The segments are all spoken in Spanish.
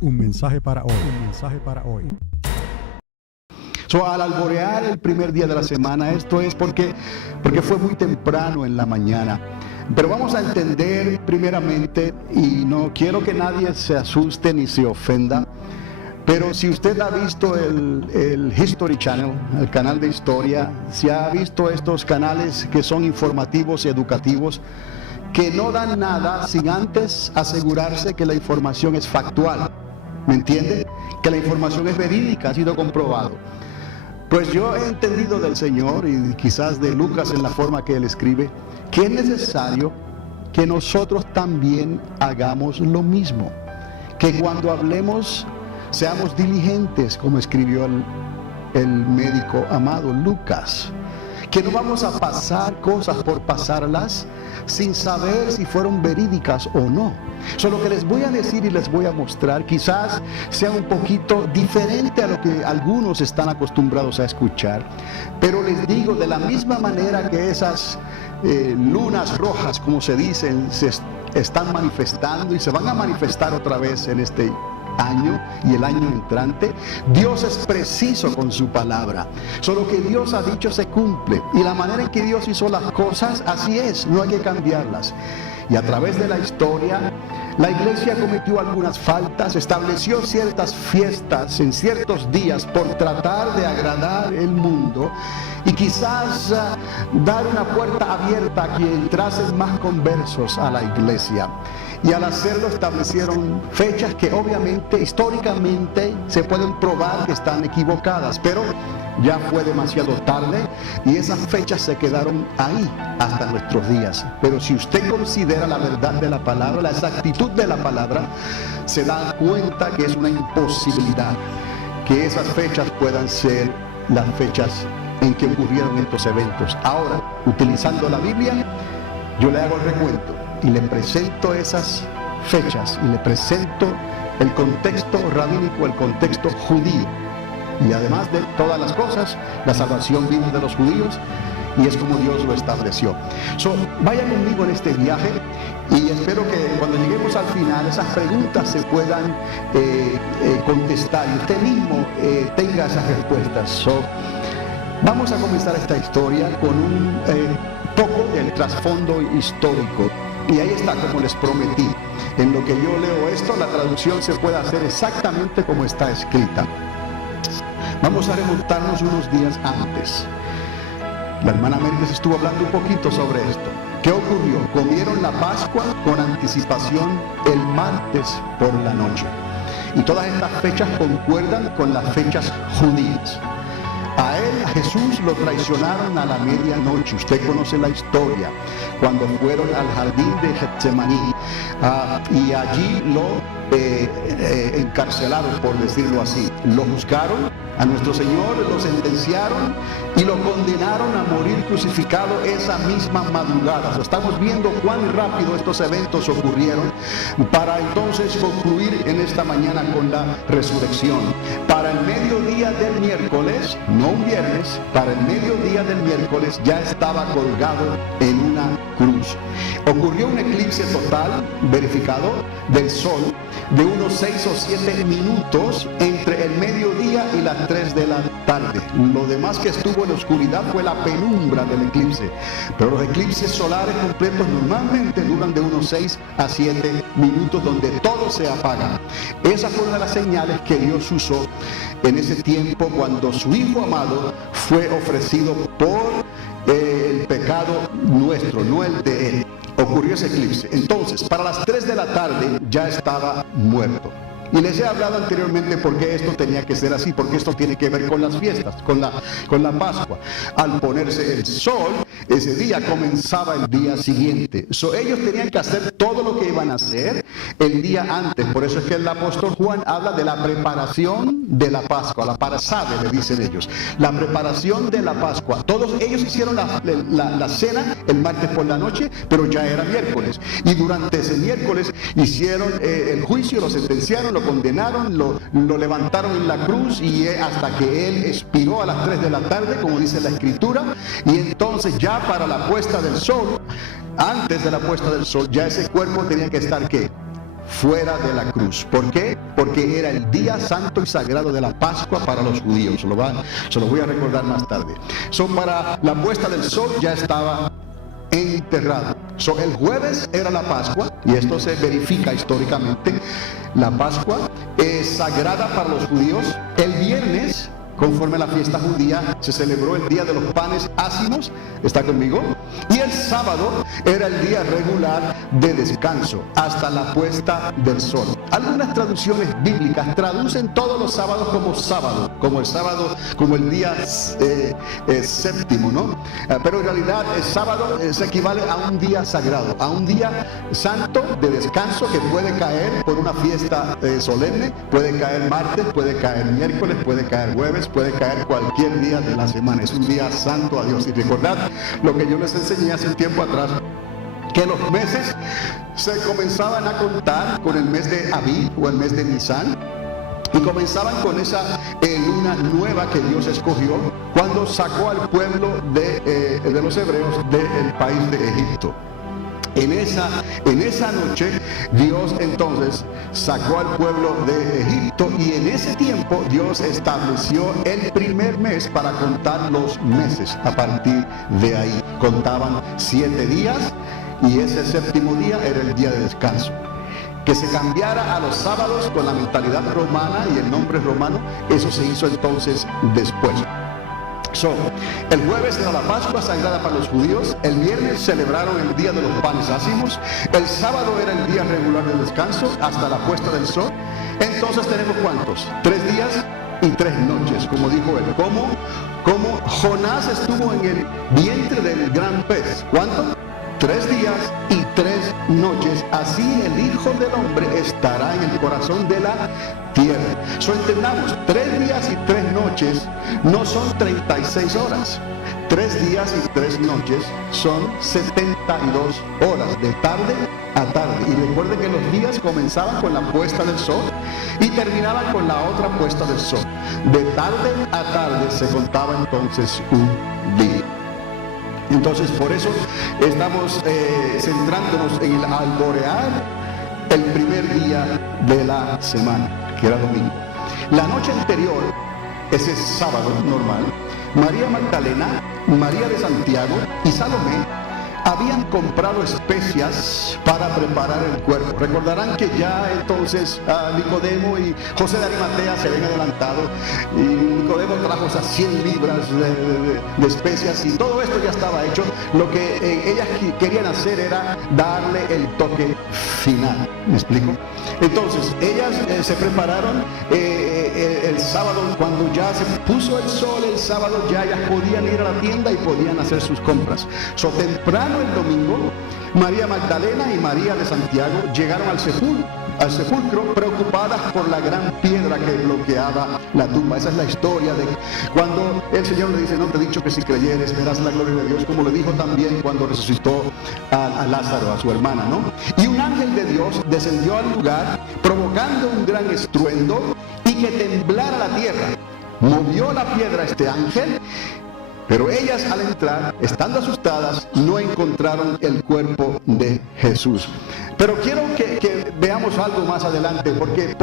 Un mensaje para hoy. Un mensaje para hoy. Al alborear el primer día de la semana, esto es porque fue muy temprano en la mañana. Pero vamos a entender primeramente, y no quiero que nadie se asuste ni se ofenda, pero si usted ha visto el History Channel, el canal de historia, si ha visto estos canales que son informativos y educativos, que no dan nada sin antes asegurarse que la información es factual, ¿me entiende? Que la información es verídica, ha sido comprobado. Pues yo he entendido del Señor y quizás de Lucas en la forma que él escribe, que es necesario que nosotros también hagamos lo mismo, que cuando hablemos seamos diligentes, como escribió el médico amado Lucas, que no vamos a pasar cosas por pasarlas sin saber si fueron verídicas o no. Lo que les voy a decir y les voy a mostrar quizás sea un poquito diferente a lo que algunos están acostumbrados a escuchar, pero les digo, de la misma manera que esas lunas rojas, como se dicen, se están manifestando y se van a manifestar otra vez en este año y el año entrante, Dios es preciso con su palabra. Lo que Dios ha dicho se cumple, y la manera en que Dios hizo las cosas, así es, no hay que cambiarlas. Y a través de la historia, la iglesia cometió algunas faltas, estableció ciertas fiestas en ciertos días por tratar de agradar el mundo y quizás dar una puerta abierta a que entrasen más conversos a la iglesia. Y al hacerlo establecieron fechas que obviamente históricamente se pueden probar que están equivocadas, pero ya fue demasiado tarde y esas fechas se quedaron ahí hasta nuestros días. Pero si usted considera la verdad de la palabra, la exactitud de la palabra, se da cuenta que es una imposibilidad que esas fechas puedan ser las fechas en que ocurrieron estos eventos. Ahora, utilizando la Biblia, yo le hago el recuento y le presento esas fechas y le presento el contexto rabínico, el contexto judío. Y además de todas las cosas, la salvación vino de los judíos y es como Dios lo estableció. Vaya conmigo en este viaje y espero que cuando lleguemos al final esas preguntas se puedan contestar y usted mismo tenga esas respuestas. Vamos a comenzar esta historia con un poco del trasfondo histórico. Y ahí está, como les prometí. En lo que yo leo esto, la traducción se puede hacer exactamente como está escrita. Vamos a remontarnos unos días antes. La hermana Méndez estuvo hablando un poquito sobre esto. ¿Qué ocurrió? Comieron la Pascua con anticipación el martes por la noche. Y todas estas fechas concuerdan con las fechas judías. A él, a Jesús, lo traicionaron a la medianoche. Usted conoce la historia, cuando fueron al jardín de Getsemaní y allí lo encarcelaron, por decirlo así. Lo juzgaron a nuestro Señor, lo sentenciaron y lo condenaron a morir crucificado esa misma madrugada. Estamos viendo cuán rápido estos eventos ocurrieron para entonces concluir en esta mañana con la resurrección. Para el mediodía del miércoles, no un viernes, para el mediodía del miércoles ya estaba colgado en una cruz. Ocurrió un eclipse total, verificado, del sol de unos 6 o 7 minutos entre el mediodía y las 3 de la tarde. Lo demás que estuvo en oscuridad fue la penumbra del eclipse. Pero los eclipses solares completos normalmente duran de unos 6 a 7 minutos donde todo se apaga. Esa fue una de las señales que Dios usó en ese tiempo cuando su Hijo amado fue ofrecido por el pecado nuestro, no el de Él. Ocurrió ese eclipse. Entonces, para las 3 de la tarde ya estaba muerto. Y les he hablado anteriormente por qué esto tenía que ser así, porque esto tiene que ver con las fiestas, con la Pascua. Al ponerse el sol, ese día comenzaba el día siguiente. Ellos tenían que hacer todo lo que iban a hacer el día antes. Por eso es que el apóstol Juan habla de la preparación de la Pascua, la parasade, le dicen ellos. La preparación de la Pascua. Todos ellos hicieron la cena el martes por la noche, pero ya era miércoles. Y durante ese miércoles hicieron el juicio, lo sentenciaron, lo condenaron, lo levantaron en la cruz y hasta que él expiró a las 3 de la tarde, como dice la escritura. Y entonces ya para la puesta del sol, antes de la puesta del sol, ya ese cuerpo tenía que estar ¿qué? fuera de la cruz. ¿Por qué? Porque era el día santo y sagrado de la Pascua para los judíos. Se lo voy a recordar más tarde. Para la puesta del sol ya estaba enterrado. El jueves era la Pascua, y esto se verifica históricamente. La Pascua es sagrada para los judíos. El viernes, conforme a la fiesta judía, se celebró el día de los panes ácimos. ¿Está conmigo? Y el sábado era el día regular de descanso hasta la puesta del sol. Algunas traducciones bíblicas traducen todos los sábados como sábado, como el sábado, como el día séptimo, ¿no? Pero en realidad el sábado se equivale a un día sagrado, a un día santo de descanso que puede caer por una fiesta solemne, puede caer martes, puede caer miércoles, puede caer jueves, puede caer cualquier día de la semana. Es un día santo a Dios. Y recordad lo que yo les enseñé hace un tiempo atrás, que los meses se comenzaban a contar con el mes de Abib o el mes de Nisan, y comenzaban con esa luna nueva que Dios escogió cuando sacó al pueblo de los hebreos del país de Egipto. En esa noche Dios entonces sacó al pueblo de Egipto, y en ese tiempo Dios estableció el primer mes para contar los meses. A partir de ahí contaban 7 días, y ese séptimo día era el día de descanso. Que se cambiara a los sábados con la mentalidad romana y el nombre romano, eso se hizo entonces después. El jueves era la Pascua sagrada para los judíos. El viernes celebraron el día de los panes ácimos. El sábado era el día regular de descanso hasta la puesta del sol. Entonces tenemos ¿cuántos? 3 días y 3 noches, como dijo él. Como Jonás estuvo en el vientre del gran pez. ¿Cuánto? 3 días y 3 noches, así el Hijo del Hombre estará en el corazón de la tierra. Entendamos, 3 días y 3 noches no son 36 horas. 3 días y 3 noches son 72 horas, de tarde a tarde. Y recuerden que los días comenzaban con la puesta del sol y terminaban con la otra puesta del sol. De tarde a tarde se contaba entonces un día. Entonces, por eso estamos centrándonos en el alborear el primer día de la semana, que era domingo. La noche anterior, ese sábado normal, María Magdalena, María de Santiago y Salomé habían comprado especias para preparar el cuerpo. Recordarán que ya entonces Nicodemo y José de Arimatea se habían adelantado, y Nicodemo trajo esas 100 libras de especias, y todo esto ya estaba hecho. Lo que ellas querían hacer era darle el toque final. ¿Me explico? Entonces ellas se prepararon el sábado, cuando ya se puso el sol. El sábado ya ellas podían ir a la tienda y podían hacer sus compras. Temprano el domingo, María Magdalena y María de Santiago llegaron al sepulcro preocupadas por la gran piedra que bloqueaba la tumba. Esa es la historia de cuando el Señor le dice: no te he dicho que si creyeres verás la gloria de Dios, como le dijo también cuando resucitó a Lázaro, a su hermana, ¿no? Y un ángel de Dios descendió al lugar provocando un gran estruendo y que temblara la tierra. Movió la piedra este ángel, pero ellas al entrar, estando asustadas, no encontraron el cuerpo de Jesús. Pero quiero que veamos algo más adelante, porque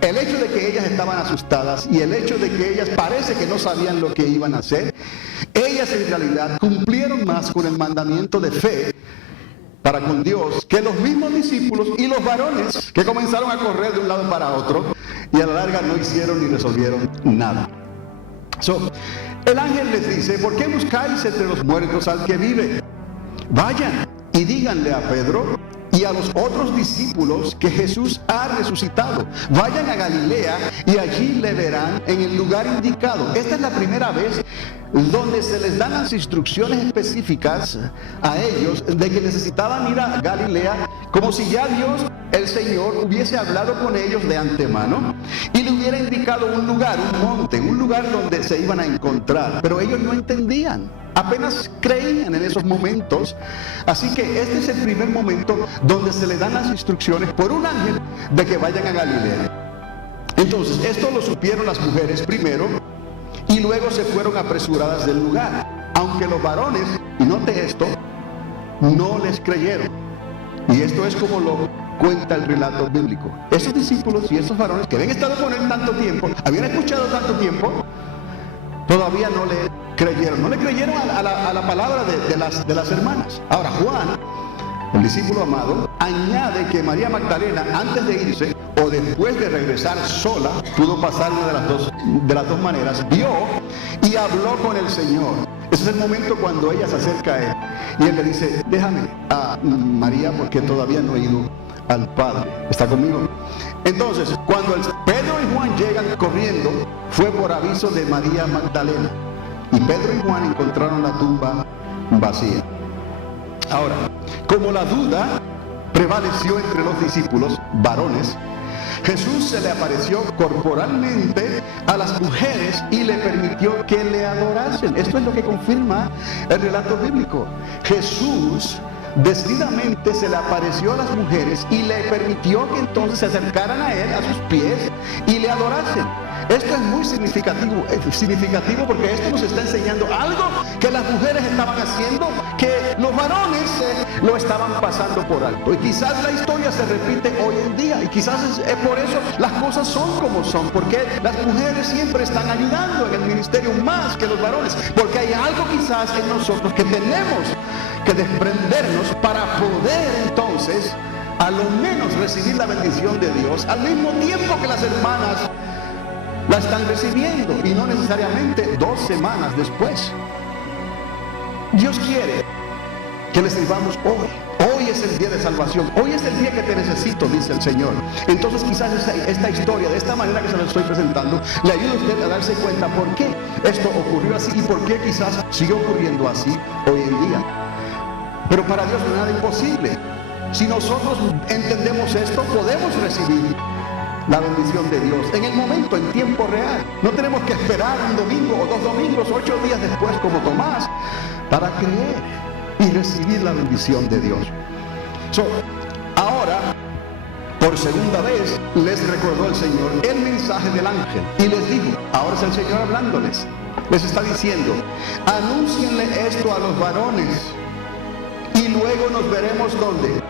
el hecho de que ellas estaban asustadas y el hecho de que ellas parece que no sabían lo que iban a hacer, ellas en realidad cumplieron más con el mandamiento de fe para con Dios que los mismos discípulos y los varones que comenzaron a correr de un lado para otro y a la larga no hicieron ni resolvieron nada. El ángel les dice: ¿por qué buscáis entre los muertos al que vive? Vayan y díganle a Pedro y a los otros discípulos que Jesús ha resucitado. Vayan a Galilea y allí le verán en el lugar indicado. Esta es la primera vez donde se les dan las instrucciones específicas a ellos de que necesitaban ir a Galilea, como si ya Dios, el Señor, hubiese hablado con ellos de antemano y le hubiera indicado un lugar, un monte, un lugar donde se iban a encontrar. Pero ellos no entendían, apenas creían en esos momentos. Así que este es el primer momento donde se le dan las instrucciones por un ángel de que vayan a Galilea. Entonces, esto lo supieron las mujeres primero y luego se fueron apresuradas del lugar, aunque los varones, y note esto, no les creyeron. Y esto es como cuenta el relato bíblico. Esos discípulos y esos varones que habían estado con él tanto tiempo, habían escuchado tanto tiempo, todavía no le creyeron. No le creyeron a la palabra de las hermanas. Ahora Juan, el discípulo amado, añade que María Magdalena, antes de irse o después de regresar sola, pudo pasar una de las dos maneras, vio y habló con el Señor. Ese es el momento cuando ella se acerca a él y él le dice: déjame a María, porque todavía no he ido al Padre. ¿Está conmigo? Entonces, cuando Pedro y Juan llegan corriendo, fue por aviso de María Magdalena, y Pedro y Juan encontraron la tumba vacía. Ahora, como la duda prevaleció entre los discípulos varones, Jesús se le apareció corporalmente a las mujeres y le permitió que le adorasen. Esto es lo que confirma el relato bíblico. Jesús decididamente se le apareció a las mujeres y le permitió que entonces se acercaran a él, a sus pies, y le adorasen. Esto es muy significativo porque esto nos está enseñando algo que las mujeres estaban haciendo, que los varones lo estaban pasando por alto. Y quizás la historia se repite hoy en día, y quizás es por eso las cosas son como son, porque las mujeres siempre están ayudando en el ministerio más que los varones, porque hay algo quizás en nosotros que tenemos que desprendernos para poder entonces a lo menos recibir la bendición de Dios al mismo tiempo que las hermanas la están recibiendo, y no necesariamente 2 semanas después. Dios quiere que le sirvamos hoy. Hoy es el día de salvación. Hoy es el día que te necesito, dice el Señor. Entonces quizás esta historia, de esta manera que se la estoy presentando, le ayuda a usted a darse cuenta por qué esto ocurrió así y por qué quizás sigue ocurriendo así hoy en día. Pero para Dios no es nada imposible. Si nosotros entendemos esto, podemos recibir la bendición de Dios en el momento, en tiempo real. No tenemos que esperar un domingo o 2 domingos, 8 días después como Tomás, para creer y recibir la bendición de Dios. Ahora, por segunda vez, les recordó el Señor el mensaje del ángel y les dijo, ahora es el Señor hablándoles, les está diciendo: anúncienle esto a los varones y luego nos veremos ¿dónde?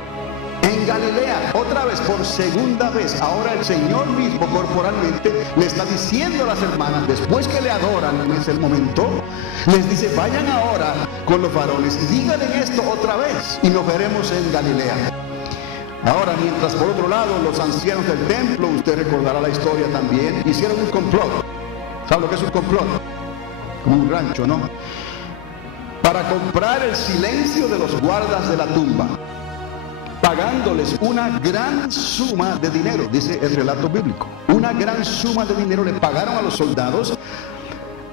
En Galilea. Otra vez, por segunda vez, ahora el Señor mismo corporalmente le está diciendo a las hermanas, después que le adoran en ese momento, les dice: vayan ahora con los varones y díganle esto otra vez y nos veremos en Galilea. Ahora, mientras por otro lado los ancianos del templo, usted recordará la historia también, hicieron un complot. ¿Sabe lo que es un complot? Como un rancho, ¿no? Para comprar el silencio de los guardas de la tumba, pagándoles una gran suma de dinero, dice el relato bíblico. Una gran suma de dinero le pagaron a los soldados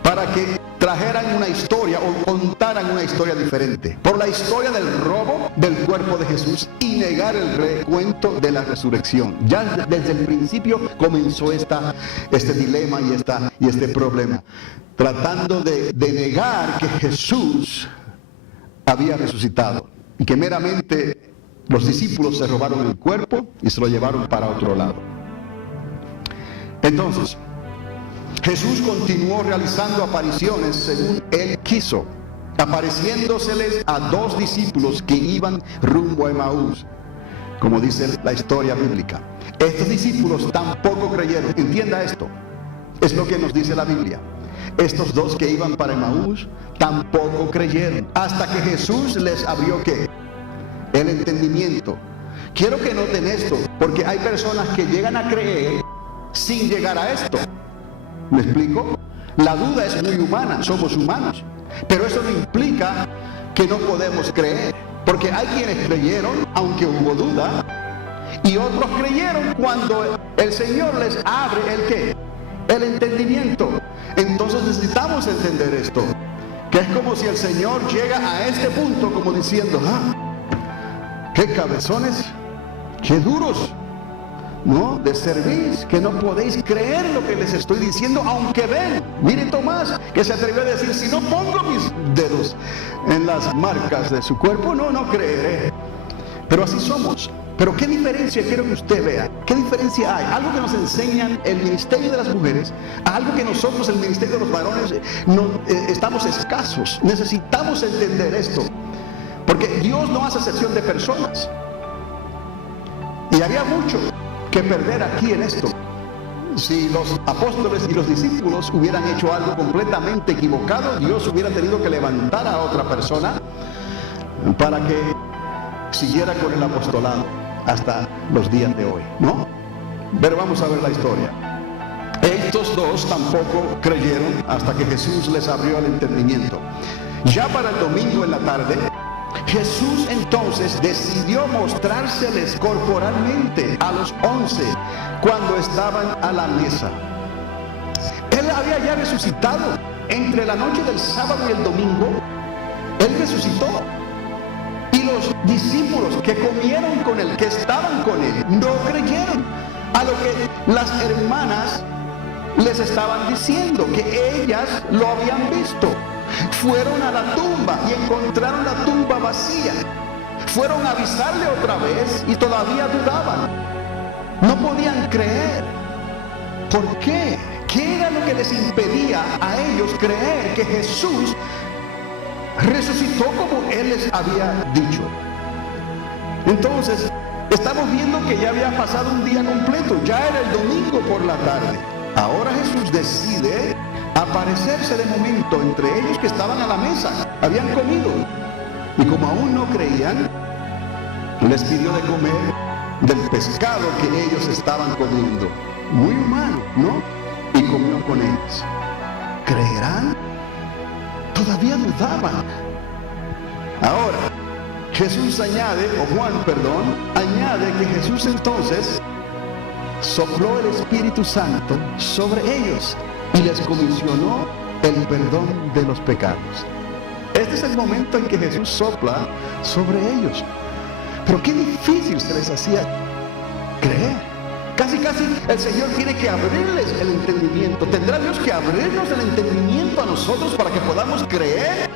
para que trajeran una historia o contaran una historia diferente, por la historia del robo del cuerpo de Jesús y negar el recuento de la resurrección. Ya desde el principio comenzó este dilema y este problema, tratando de negar que Jesús había resucitado y que meramente los discípulos se robaron el cuerpo y se lo llevaron para otro lado. Entonces, Jesús continuó realizando apariciones según Él quiso, apareciéndoseles a 2 discípulos que iban rumbo a Emaús, como dice la historia bíblica. Estos discípulos tampoco creyeron. Entienda esto, es lo que nos dice la Biblia. Estos 2 que iban para Emaús tampoco creyeron, hasta que Jesús les abrió ¿qué? El entendimiento. Quiero que noten esto, porque hay personas que llegan a creer sin llegar a esto. ¿Me explico? La duda es muy humana, somos humanos, pero eso no implica que no podemos creer, porque hay quienes creyeron aunque hubo duda, y otros creyeron cuando el Señor les abre ¿el qué? El entendimiento. Entonces necesitamos entender esto, que es como si el Señor llega a este punto como diciendo: qué cabezones, qué duros, ¿no? De servir, que no podéis creer lo que les estoy diciendo, aunque ven. Mire Tomás, que se atrevió a decir: si no pongo mis dedos en las marcas de su cuerpo, no creeré. Pero así somos. Pero qué diferencia, quiero que usted vea, qué diferencia hay. Algo que nos enseñan el ministerio de las mujeres, algo que nosotros, el ministerio de los varones, estamos escasos. Necesitamos entender esto, porque Dios no hace excepción de personas. Y había mucho que perder aquí en esto. Si los apóstoles y los discípulos hubieran hecho algo completamente equivocado, Dios hubiera tenido que levantar a otra persona para que siguiera con el apostolado hasta los días de hoy, ¿no? Pero vamos a ver la historia. Estos dos tampoco creyeron hasta que Jesús les abrió el entendimiento. Ya para el domingo en la tarde, Jesús entonces decidió mostrárseles corporalmente a los 11 cuando estaban a la mesa. Él había ya resucitado. Entre la noche del sábado y el domingo, Él resucitó. Y los discípulos que comieron con Él, que estaban con Él, no creyeron a lo que las hermanas les estaban diciendo, que ellas lo habían visto. Fueron a la tumba y encontraron la tumba vacía. Fueron a avisarle otra vez y todavía dudaban. No podían creer. ¿Por qué? ¿Qué era lo que les impedía a ellos creer que Jesús resucitó como Él les había dicho? Entonces, estamos viendo que ya había pasado un día completo. Ya era el domingo por la tarde. Ahora Jesús decide aparecerse de momento entre ellos que estaban a la mesa, habían comido, y como aún no creían, les pidió de comer del pescado que ellos estaban comiendo. Muy humano, ¿no? Y comió con ellos. ¿Creerán? Todavía dudaban. Ahora, Jesús añade, o Juan, perdón, añade que Jesús entonces sopló el Espíritu Santo sobre ellos y les comisionó el perdón de los pecados. Este es el momento en que Jesús sopla sobre ellos. Pero qué difícil se les hacía creer. Casi el Señor tiene que abrirles el entendimiento. ¿Tendrá Dios que abrirnos el entendimiento a nosotros para que podamos creer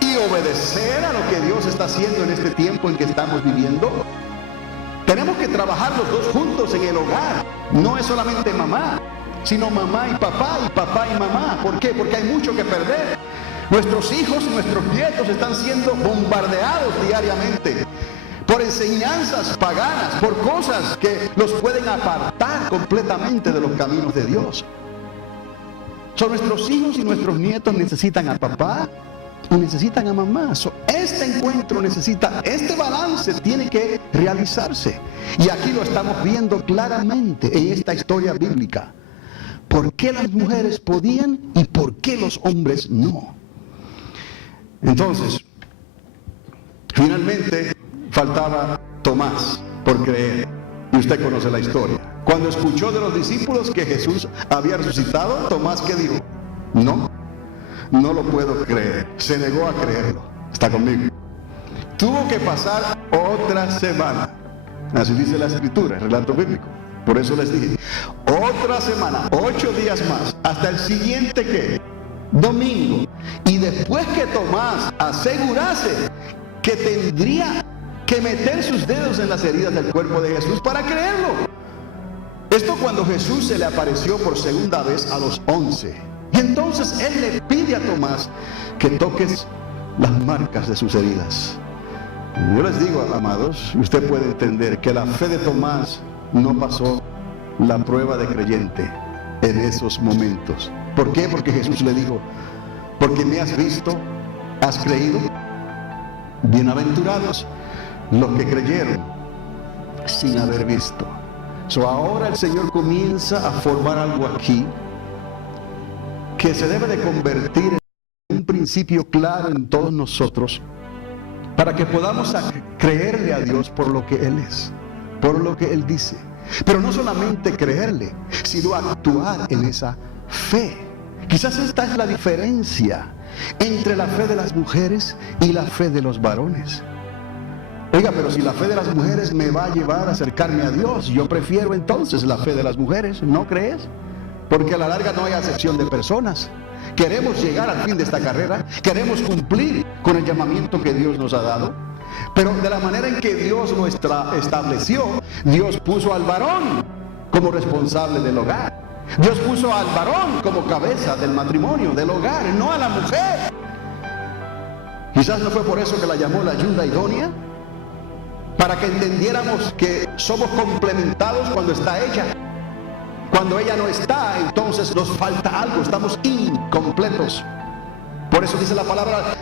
y obedecer a lo que Dios está haciendo en este tiempo en que estamos viviendo? Tenemos que trabajar los dos juntos en el hogar. No es solamente mamá, sino mamá y papá y mamá. ¿Por qué? Porque hay mucho que perder. Nuestros hijos y nuestros nietos están siendo bombardeados diariamente por enseñanzas paganas, por cosas que los pueden apartar completamente de los caminos de Dios. Nuestros hijos y nuestros nietos necesitan a papá y necesitan a mamá. Este encuentro necesita, este balance tiene que realizarse. Y aquí lo estamos viendo claramente en esta historia bíblica. ¿Por qué las mujeres podían y por qué los hombres no? Entonces, finalmente faltaba Tomás por creer. Y usted conoce la historia. Cuando escuchó de los discípulos que Jesús había resucitado, Tomás, ¿qué dijo? No lo puedo creer. Se negó a creerlo. ¿Está conmigo? Tuvo que pasar otra semana. Así dice la Escritura, el relato bíblico. Por eso les dije, otra semana, 8 días más, hasta el siguiente ¿qué? Domingo. Y después que Tomás asegurase que tendría que meter sus dedos en las heridas del cuerpo de Jesús para creerlo. Esto cuando Jesús se le apareció por segunda vez a los 11. Y entonces Él le pide a Tomás que toques las marcas de sus heridas. Yo les digo, amados, usted puede entender que la fe de Tomás no pasó la prueba de creyente en esos momentos. ¿Por qué? Porque Jesús le dijo, porque me has visto, has creído. Bienaventurados los que creyeron sin haber visto. Ahora el Señor comienza a formar algo aquí que se debe de convertir en un principio claro en todos nosotros para que podamos creerle a Dios por lo que Él es, por lo que Él dice. Pero no solamente creerle, sino actuar en esa fe. Quizás esta es la diferencia entre la fe de las mujeres y la fe de los varones. Oiga, pero si la fe de las mujeres me va a llevar a acercarme a Dios, yo prefiero entonces la fe de las mujeres, ¿no crees? Porque a la larga no hay acepción de personas. Queremos llegar al fin de esta carrera, queremos cumplir con el llamamiento que Dios nos ha dado, pero de la manera en que Dios lo estableció, Dios puso al varón como responsable del hogar. Dios puso al varón como cabeza del matrimonio, del hogar, no a la mujer. Quizás no fue por eso que la llamó la ayuda idónea. para que entendiéramos que somos complementados cuando está ella. Cuando ella no está, entonces nos falta algo, estamos incompletos. Por eso dice la palabra,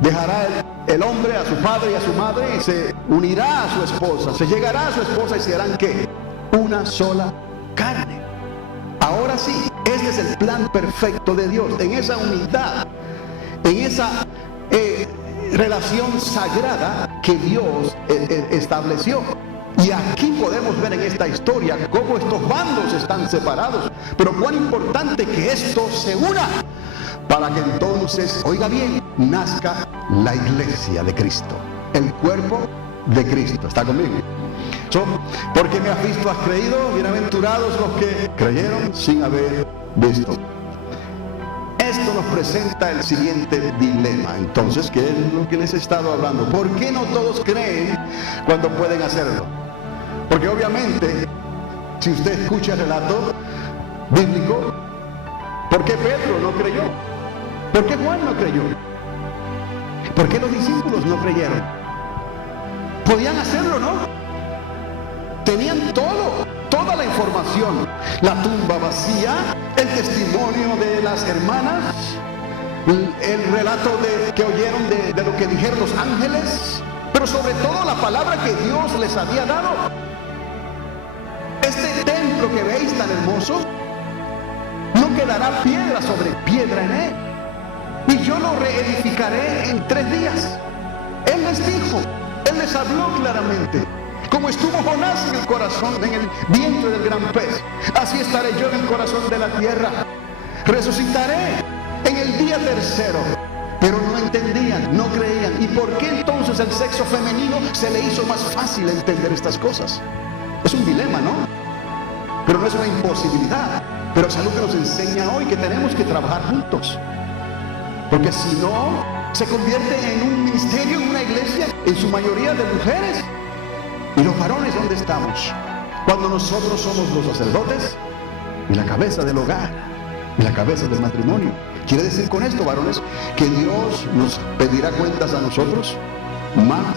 dejará el hombre a su padre y a su madre y se unirá a su esposa, se llegará a su esposa y serán ¿qué? Una sola carne. Ahora sí, este es el plan perfecto de Dios, en esa unidad, en esa relación sagrada que Dios estableció. Y aquí podemos ver en esta historia cómo estos bandos están separados, pero cuán importante que esto se una para que entonces, oiga bien, nazca la iglesia de Cristo, el cuerpo de Cristo. ¿Está conmigo? Porque me has visto, has creído, bienaventurados los que creyeron sin haber visto. Esto nos presenta el siguiente dilema, entonces, que es lo que les he estado hablando. ¿Por qué no todos creen cuando pueden hacerlo? Porque obviamente, si usted escucha el relato bíblico, ¿por qué Pedro no creyó? ¿Por qué Juan no creyó? ¿Por qué los discípulos no creyeron? Podían hacerlo, ¿no? Tenían toda la información, la tumba vacía, el testimonio de las hermanas, el relato que oyeron de lo que dijeron los ángeles, pero sobre todo la palabra que Dios les había dado. Este templo que veis tan hermoso, no quedará piedra sobre piedra en él, y yo lo reedificaré en 3 días. Él les dijo, Él les habló claramente. Como estuvo Jonás en el corazón, en el vientre del gran pez, así estaré yo en el corazón de la tierra. Resucitaré en el día 3º. Pero no entendían, no creían. ¿Y por qué entonces el sexo femenino se le hizo más fácil entender estas cosas? Es un dilema, ¿no? Pero no es una imposibilidad. Pero es algo que nos enseña hoy, que tenemos que trabajar juntos. Porque si no, se convierte en un ministerio, en una iglesia, en su mayoría de mujeres. ¿Y los varones dónde estamos? Cuando nosotros somos los sacerdotes y la cabeza del hogar y la cabeza del matrimonio. Quiere decir con esto, varones, que Dios nos pedirá cuentas a nosotros más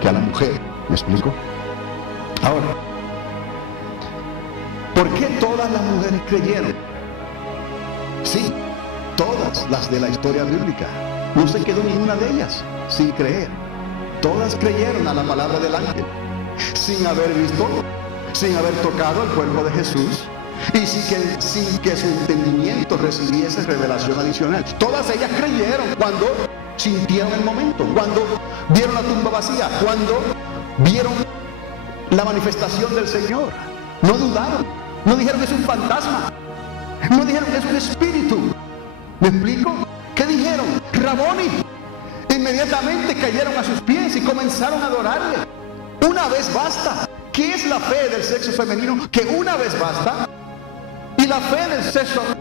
que a la mujer. ¿Me explico? Ahora, ¿por qué todas las mujeres creyeron? Sí, todas las de la historia bíblica. No se quedó ninguna de ellas sin creer. Todas creyeron a la palabra del ángel, sin haber visto, sin haber tocado el cuerpo de Jesús, y sin que su entendimiento recibiese revelación adicional. Todas ellas creyeron cuando sintieron el momento, cuando vieron la tumba vacía, cuando vieron la manifestación del Señor. No dudaron, no dijeron que es un fantasma, no dijeron que es un espíritu. ¿Me explico? ¿Qué dijeron? Raboni. Inmediatamente cayeron a sus pies y comenzaron a adorarle. Una vez basta. ¿Qué es la fe del sexo femenino? Que una vez basta. Y la fe del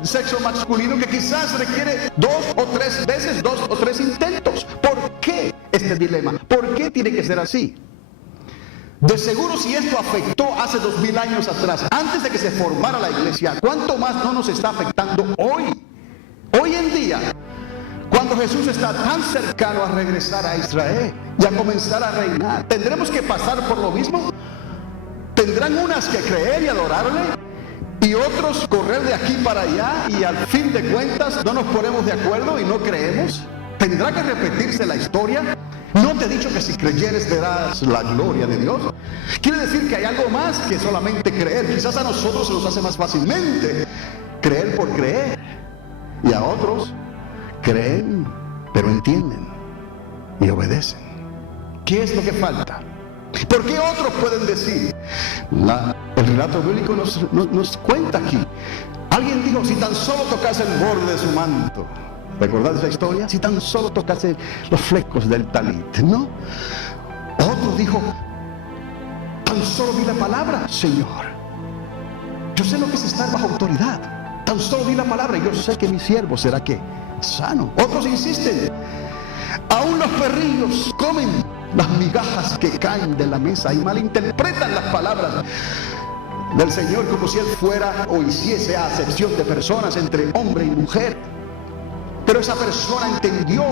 sexo masculino, que quizás requiere 2 o 3 veces, 2 o 3 intentos. ¿Por qué este dilema? ¿Por qué tiene que ser así? De seguro, si esto afectó hace 2000 años atrás, antes de que se formara la iglesia, ¿cuánto más no nos está afectando hoy? Hoy en día, cuando Jesús está tan cercano a regresar a Israel y a comenzar a reinar, ¿tendremos que pasar por lo mismo? ¿Tendrán unas que creer y adorarle? Y otros correr de aquí para allá y al fin de cuentas no nos ponemos de acuerdo y no creemos. ¿Tendrá que repetirse la historia? ¿No te he dicho que si creyeres verás la gloria de Dios? Quiere decir que hay algo más que solamente creer. Quizás a nosotros se nos hace más fácilmente creer por creer, y a otros creen, pero entienden y obedecen. ¿Qué es lo que falta? ¿Por qué otros pueden decir? El relato bíblico nos cuenta aquí. Alguien dijo, si tan solo tocase el borde de su manto. ¿Recordad esa historia? Si tan solo tocase los flecos del talit, ¿no? Otro dijo, tan solo di la palabra, Señor. Yo sé lo que es estar bajo autoridad. Tan solo di la palabra y yo sé que mi siervo será ¿qué? Sano. Otros insisten, aún los perrillos comen las migajas que caen de la mesa y malinterpretan las palabras del Señor como si Él fuera o hiciese acepción de personas entre hombre y mujer. Pero esa persona entendió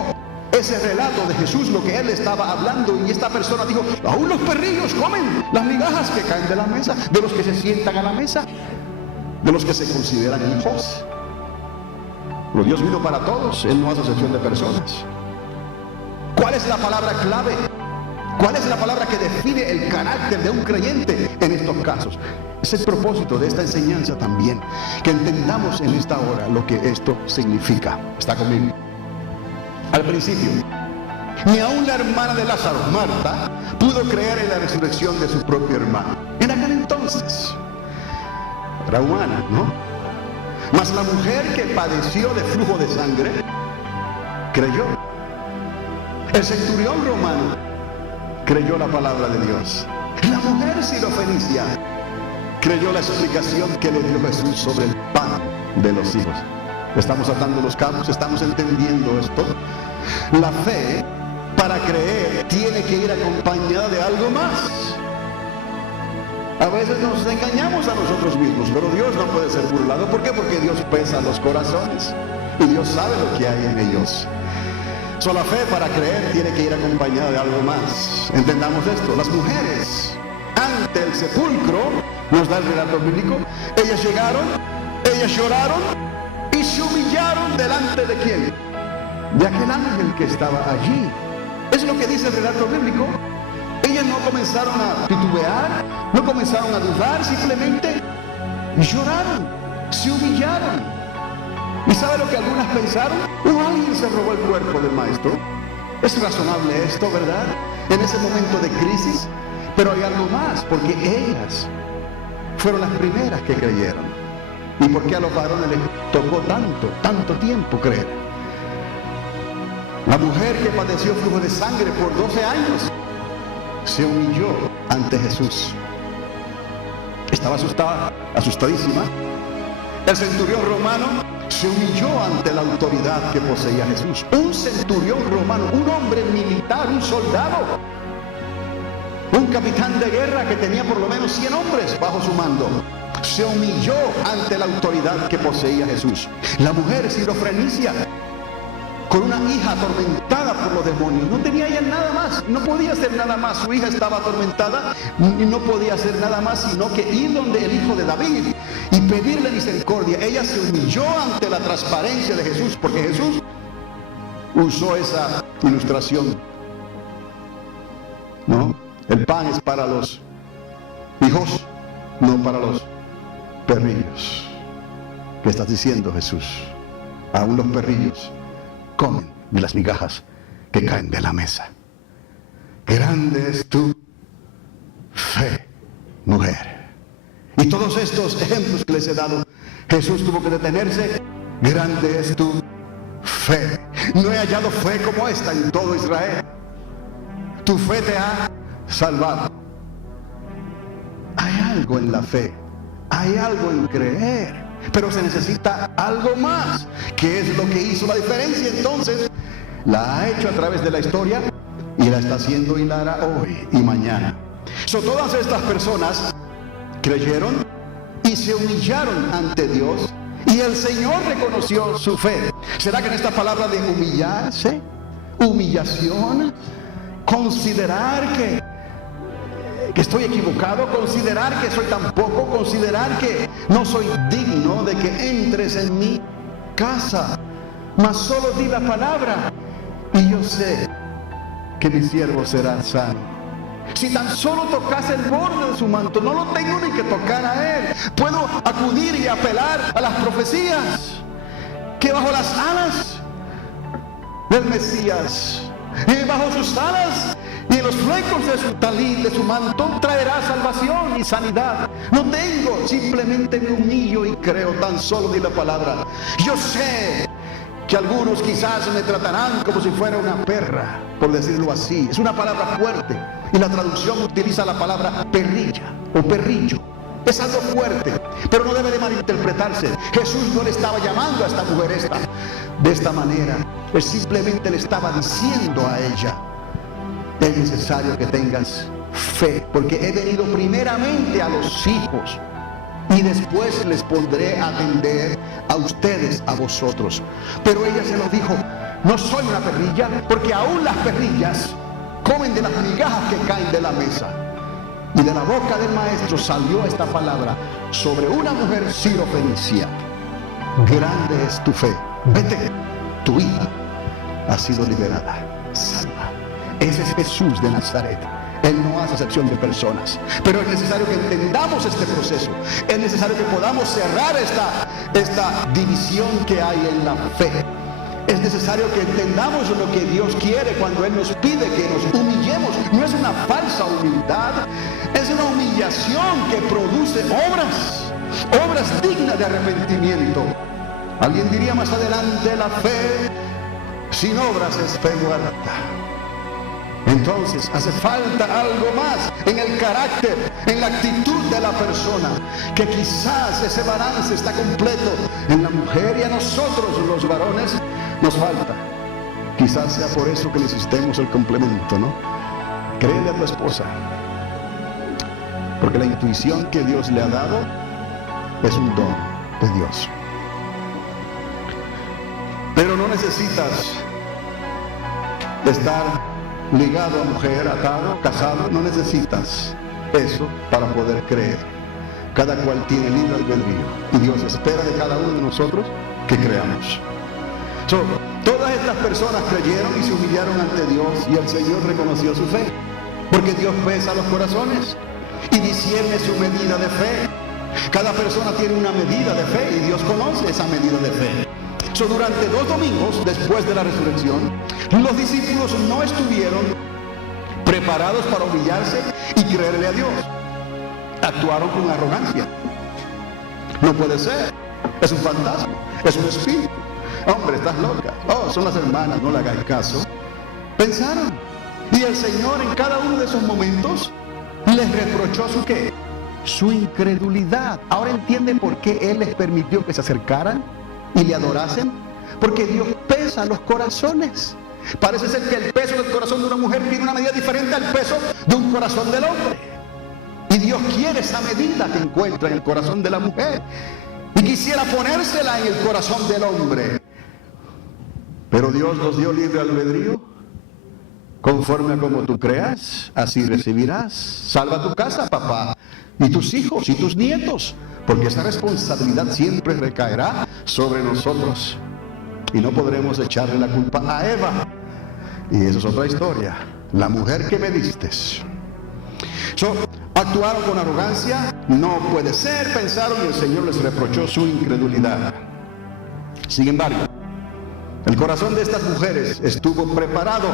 ese relato de Jesús, lo que él estaba hablando, y esta persona dijo: aún los perrillos comen las migajas que caen de la mesa, de los que se sientan a la mesa, de los que se consideran hijos. Pero Dios vino para todos, Él no hace excepción de personas. ¿Cuál es la palabra clave? ¿Cuál es la palabra que define el carácter de un creyente en estos casos? Es el propósito de esta enseñanza también, que entendamos en esta hora lo que esto significa. ¿Está conmigo? Al principio, ni aún la hermana de Lázaro, Marta, pudo creer en la resurrección de su propio hermano. En aquel entonces era humana, ¿no? Mas la mujer que padeció de flujo de sangre creyó. El centurión romano creyó la palabra de Dios. La mujer sirofenicia creyó la explicación que le dio Jesús sobre el pan de los hijos. Estamos atando los cabos, estamos entendiendo esto. La fe, para creer, tiene que ir acompañada de algo más. A veces nos engañamos a nosotros mismos, pero Dios no puede ser burlado. ¿Por qué? Porque Dios pesa los corazones y Dios sabe lo que hay en ellos. La fe, para creer, tiene que ir acompañada de algo más. Entendamos esto. Las mujeres ante el sepulcro, nos da el relato bíblico, ellas llegaron, ellas lloraron y se humillaron delante de ¿quién? De aquel ángel que estaba allí. Es lo que dice el relato bíblico. Ellas no comenzaron a titubear, no comenzaron a dudar, simplemente lloraron, se humillaron. ¿Y sabe lo que algunas pensaron? Alguien se robó el cuerpo del maestro. Es razonable esto, ¿verdad? En ese momento de crisis. Pero hay algo más, porque ellas fueron las primeras que creyeron. ¿Y por qué a los varones les tocó tanto tiempo creer? La mujer que padeció flujo de sangre por 12 años se humilló ante Jesús. Estaba asustadísima. El centurión romano se humilló ante la autoridad que poseía Jesús. Un centurión romano, un hombre militar, un soldado, un capitán de guerra que tenía por lo menos 100 hombres bajo su mando, se humilló ante la autoridad que poseía Jesús. La mujer sirofenicia, con una hija atormentada por los demonios, no tenía ella nada más, no podía hacer nada más. Su hija estaba atormentada y no podía hacer nada más sino que ir donde el hijo de David y pedirle misericordia. Ella se humilló ante la transparencia de Jesús, porque Jesús usó esa ilustración, ¿no? El pan es para los hijos, no para los perrillos. ¿Qué estás diciendo, Jesús? Aún los perrillos comen de las migajas que caen de la mesa. Grande es tu fe, mujer. Y todos estos ejemplos que les he dado, Jesús tuvo que detenerse. Grande es tu fe. No he hallado fe como esta en todo Israel. Tu fe te ha salvado. Hay algo en la fe, hay algo en creer, pero se necesita algo más. ¿Qué es lo que hizo la diferencia? Entonces la ha hecho a través de la historia y la está haciendo y la hará hoy y mañana. Todas estas personas creyeron y se humillaron ante Dios, y el Señor reconoció su fe. ¿Será que en esta palabra de humillarse, humillación, considerar que estoy equivocado, considerar que soy tan poco, considerar que no soy digno de que entres en mi casa, mas solo di la palabra y yo sé que mi siervo será sano? Si tan solo tocase el borde de su manto, no lo tengo ni que tocar a él. Puedo acudir y apelar a las profecías que bajo las alas del Mesías, y bajo sus alas y en los flecos de su talit, de su manto, traerá salvación y sanidad. No tengo, simplemente me humillo y creo. Tan solo di la palabra. Yo sé que algunos quizás me tratarán como si fuera una perra, por decirlo así. Es una palabra fuerte y la traducción utiliza la palabra perrilla o perrillo. Es algo fuerte, pero no debe de malinterpretarse. Jesús no le estaba llamando a esta mujer de esta manera. Él simplemente le estaba diciendo a ella: es necesario que tengas fe, porque he venido primeramente a los hijos y después les pondré a atender a ustedes, a vosotros. Pero ella se lo dijo no soy una perrilla, porque aún las perrillas comen de las migajas que caen de la mesa. Y de la boca del maestro salió esta palabra sobre una mujer sirofenicia: grande es tu fe, vete, tu hija ha sido liberada, salva. Ese es Jesús de Nazaret. Él no hace excepción de personas, pero es necesario que entendamos este proceso. Es necesario que podamos cerrar esta división que hay en la fe. Es necesario que entendamos lo que Dios quiere cuando Él nos pide que nos humillemos. No es una falsa humildad, es una humillación que produce obras dignas de arrepentimiento. Alguien diría más adelante: la fe sin obras es fe muerta. Entonces hace falta algo más en el carácter, en la actitud de la persona, que quizás ese balance está completo en la mujer, y a nosotros los varones nos falta. Quizás sea por eso que necesitemos el complemento, ¿no? Créele a tu esposa, porque la intuición que Dios le ha dado es un don de Dios. Pero no necesitas estar ligado a mujer, atado, casado. No necesitas eso para poder creer. Cada cual tiene libre albedrío, y Dios espera de cada uno de nosotros que creamos. Todas estas personas creyeron y se humillaron ante Dios, y el Señor reconoció su fe, porque Dios pesa los corazones y discierne su medida de fe. Cada persona tiene una medida de fe, y Dios conoce esa medida de fe. Durante 2 domingos después de la resurrección, los discípulos no estuvieron preparados para humillarse y creerle a Dios. Actuaron con arrogancia. No puede ser, es un fantasma, es un espíritu. Hombre, estás loca. Oh, son las hermanas, no le hagáis caso. Pensaron. Y el Señor en cada uno de esos momentos les reprochó su ¿qué? Su incredulidad. Ahora entienden por qué Él les permitió que se acercaran y le adorasen. Porque Dios pesa los corazones. Parece ser que el peso del corazón de una mujer tiene una medida diferente al peso de un corazón del hombre. Y Dios quiere esa medida que encuentra en el corazón de la mujer, y quisiera ponérsela en el corazón del hombre. Pero Dios nos dio libre albedrío. Conforme a como tú creas, así recibirás. Salva tu casa, papá, y tus hijos y tus nietos, porque esa responsabilidad siempre recaerá sobre nosotros, y no podremos echarle la culpa a Eva. Y esa es otra historia. La mujer que me diste. Actuaron con arrogancia. No puede ser, pensaron, y el Señor les reprochó su incredulidad. Sin embargo, el corazón de estas mujeres estuvo preparado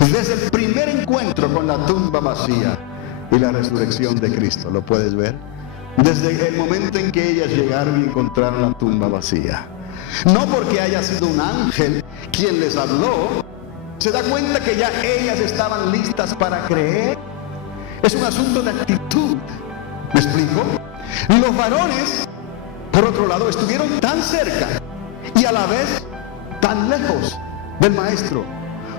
desde el primer encuentro con la tumba vacía y la resurrección de Cristo. ¿Lo puedes ver? Desde el momento en que ellas llegaron y encontraron la tumba vacía. No porque haya sido un ángel quien les habló. Se da cuenta que ya ellas estaban listas para creer. Es un asunto de actitud. ¿Me explico? Los varones, por otro lado, estuvieron tan cerca y a la vez tan lejos del maestro,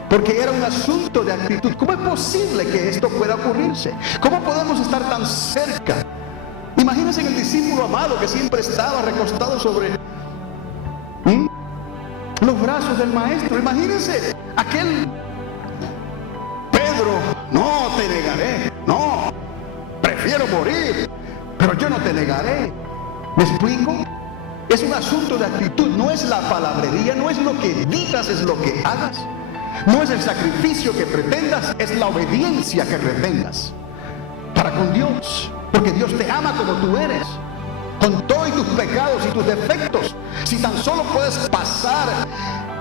porque era un asunto de actitud. ¿Cómo es posible que esto pueda ocurrirse? ¿Cómo podemos estar tan cerca? Imagínense el discípulo amado que siempre estaba recostado sobre los brazos del maestro. Imagínense aquel Pedro: no te negaré, no, prefiero morir, pero yo no te negaré. ¿Me explico? Es un asunto de actitud, no es la palabrería, no es lo que digas, es lo que hagas. No es el sacrificio que pretendas, es la obediencia que retengas para con Dios, porque Dios te ama como tú eres, con todos tus pecados y tus defectos. Si tan solo puedes pasar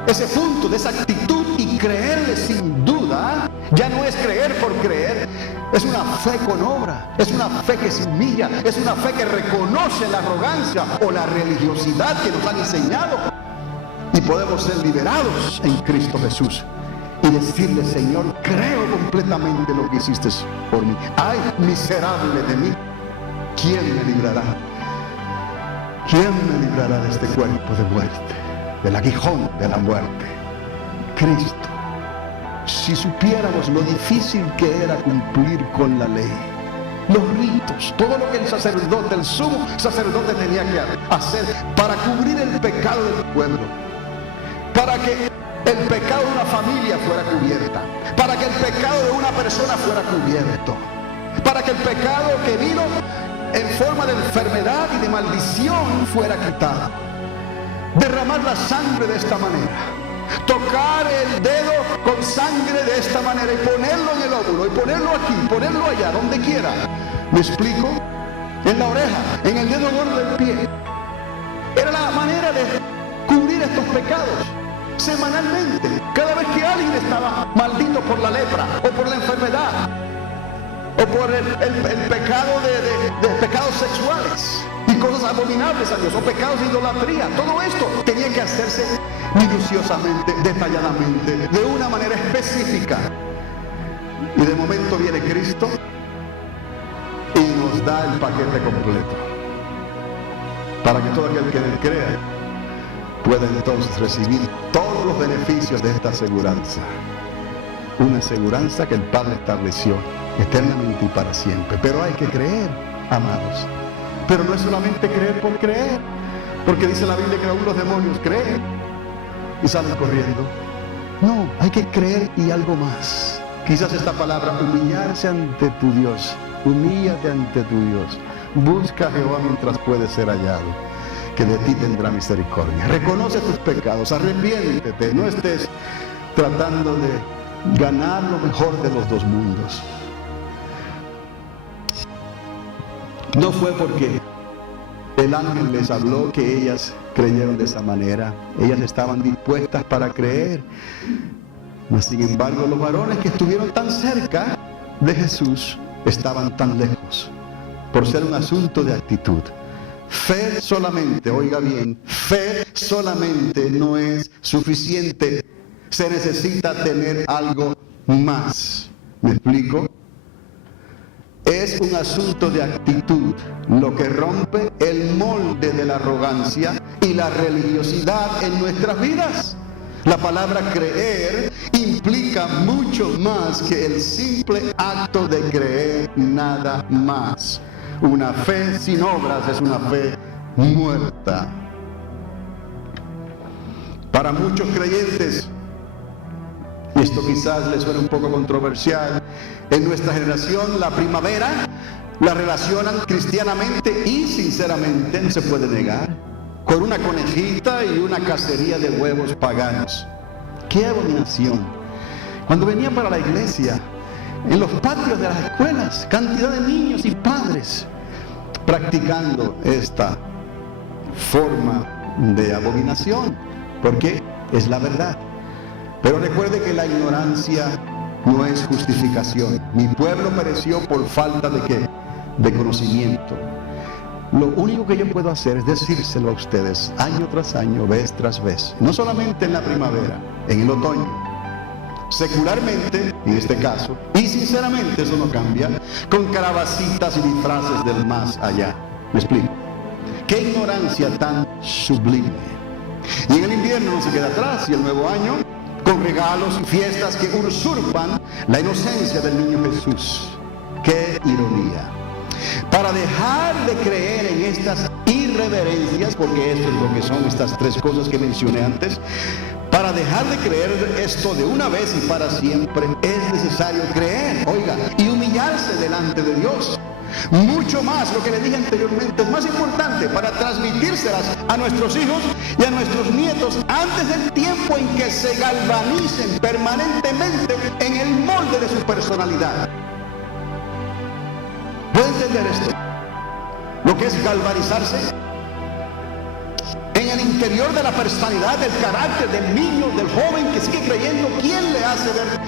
ese punto de esa actitud y creerle sin duda, ya no es creer por creer, es una fe con obra, es una fe que se humilla, es una fe que reconoce la arrogancia o la religiosidad que nos han enseñado, y podemos ser liberados en Cristo Jesús y decirle: Señor, creo completamente lo que hiciste por mí. Ay, miserable de mí, ¿quién me librará? ¿Quién me librará de este cuerpo de muerte, del aguijón de la muerte? Cristo. Si supiéramos lo difícil que era cumplir con la ley, los ritos, todo lo que el sacerdote, el sumo sacerdote tenía que hacer para cubrir el pecado del pueblo, para que el pecado de una familia fuera cubierta, para que el pecado de una persona fuera cubierto, para que el pecado que vino en forma de enfermedad y de maldición fuera quitado. Derramar la sangre de esta manera, tocar el dedo con sangre de esta manera y ponerlo en el óvulo, y ponerlo aquí, ponerlo allá, donde quiera. ¿Me explico? En la oreja, en el dedo gordo del pie. Era la manera de cubrir estos pecados semanalmente. Cada vez que alguien estaba maldito por la lepra o por la enfermedad o por el pecado de pecados sexuales y cosas abominables a Dios, o pecados de idolatría, todo esto tenía que hacerse minuciosamente, detalladamente, de una manera específica. Y de momento viene Cristo y nos da el paquete completo, para que todo aquel que en él crea pueda entonces recibir todos los beneficios de esta aseguranza. Una aseguranza que el Padre estableció eternamente y para siempre. Pero hay que creer, amados. Pero no es solamente creer por creer, porque dice la Biblia que aún los demonios creen y salen corriendo. No, hay que creer y algo más. Quizás esta palabra, humillarse ante tu Dios. Humíllate ante tu Dios. Busca a Jehová mientras puede ser hallado, que de ti tendrá misericordia. Reconoce tus pecados, arrepiéntete, no estés tratando de ganar lo mejor de los dos mundos. No fue porque el ángel les habló que ellas creyeron de esa manera. Ellas estaban dispuestas para creer. Mas, sin embargo, los varones que estuvieron tan cerca de Jesús estaban tan lejos, por ser un asunto de actitud. Fe solamente, oiga bien, fe solamente no es suficiente. Se necesita tener algo más. ¿Me explico? Es un asunto de actitud, lo que rompe el molde de la arrogancia y la religiosidad en nuestras vidas. La palabra creer implica mucho más que el simple acto de creer, nada más. Una fe sin obras es una fe muerta. Para muchos creyentes, y esto quizás les suene un poco controversial, en nuestra generación la primavera la relacionan cristianamente y sinceramente, no se puede negar, con una conejita y una cacería de huevos paganos. ¡Qué abominación! Cuando venía para la iglesia, en los patios de las escuelas, cantidad de niños y padres practicando esta forma de abominación, porque es la verdad. Pero recuerde que la ignorancia no es justificación. Mi pueblo pereció por falta de ¿qué? De conocimiento. Lo único que yo puedo hacer es decírselo a ustedes año tras año, vez tras vez. No solamente en la primavera, en el otoño. Secularmente, en este caso, y sinceramente eso no cambia, con calabacitas y disfraces del más allá. ¿Me explico? ¡Qué ignorancia tan sublime! Y en el invierno no se queda atrás, y el nuevo año, con regalos y fiestas que usurpan la inocencia del niño Jesús. ¡Qué ironía! Para dejar de creer en estas irreverencias, porque esto es lo que son estas tres cosas que mencioné antes, para dejar de creer esto de una vez y para siempre, es necesario creer, oiga, y humillarse delante de Dios. Mucho más, lo que le dije anteriormente, es más importante para transmitírselas a nuestros hijos y a nuestros nietos antes del tiempo en que se galvanicen permanentemente en el molde de su personalidad. ¿Puede entender esto? Lo que es galvanizarse en el interior de la personalidad, del carácter del niño, del joven que sigue creyendo. ¿Quién le hace ver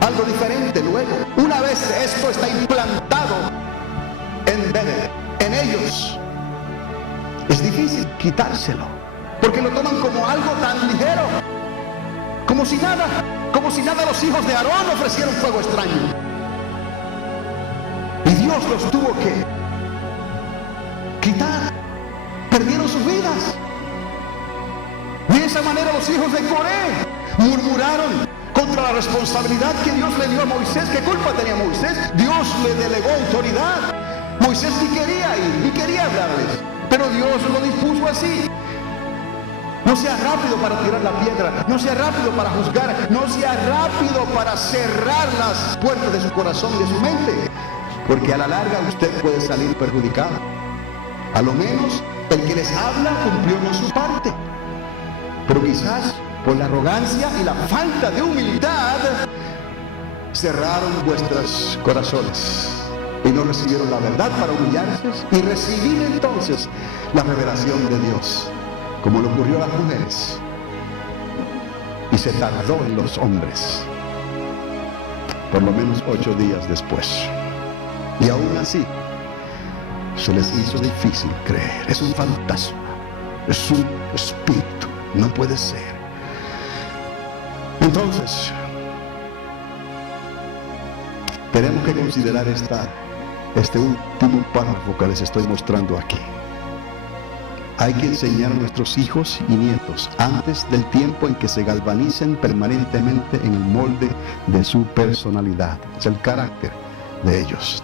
algo diferente luego? Una vez esto está implantado en ellos, es difícil quitárselo, porque lo toman como algo tan ligero, como si nada los hijos de Aarón ofrecieron fuego extraño. Y Dios los tuvo que quitar, perdieron sus vidas. De esa manera los hijos de Coré murmuraron contra la responsabilidad que Dios le dio a Moisés. ¿Qué culpa tenía Moisés? Dios le delegó autoridad. Moisés ni quería ir, ni quería hablarles, pero Dios lo dispuso así. No sea rápido para tirar la piedra, no sea rápido para juzgar, no sea rápido para cerrar las puertas de su corazón y de su mente, porque a la larga usted puede salir perjudicado. A lo menos el que les habla cumplió con su parte, pero quizás por la arrogancia y la falta de humildad cerraron vuestros corazones y no recibieron la verdad para humillarse y recibir entonces la revelación de Dios, como le ocurrió a las mujeres, y se tardó en los hombres por lo menos 8 días después, y aún así se les hizo difícil creer. Es un fantasma, es un espíritu, no puede ser. Entonces tenemos que considerar este último párrafo que les estoy mostrando aquí. Hay que enseñar a nuestros hijos y nietos antes del tiempo en que se galvanicen permanentemente en el molde de su personalidad. Es el carácter de ellos.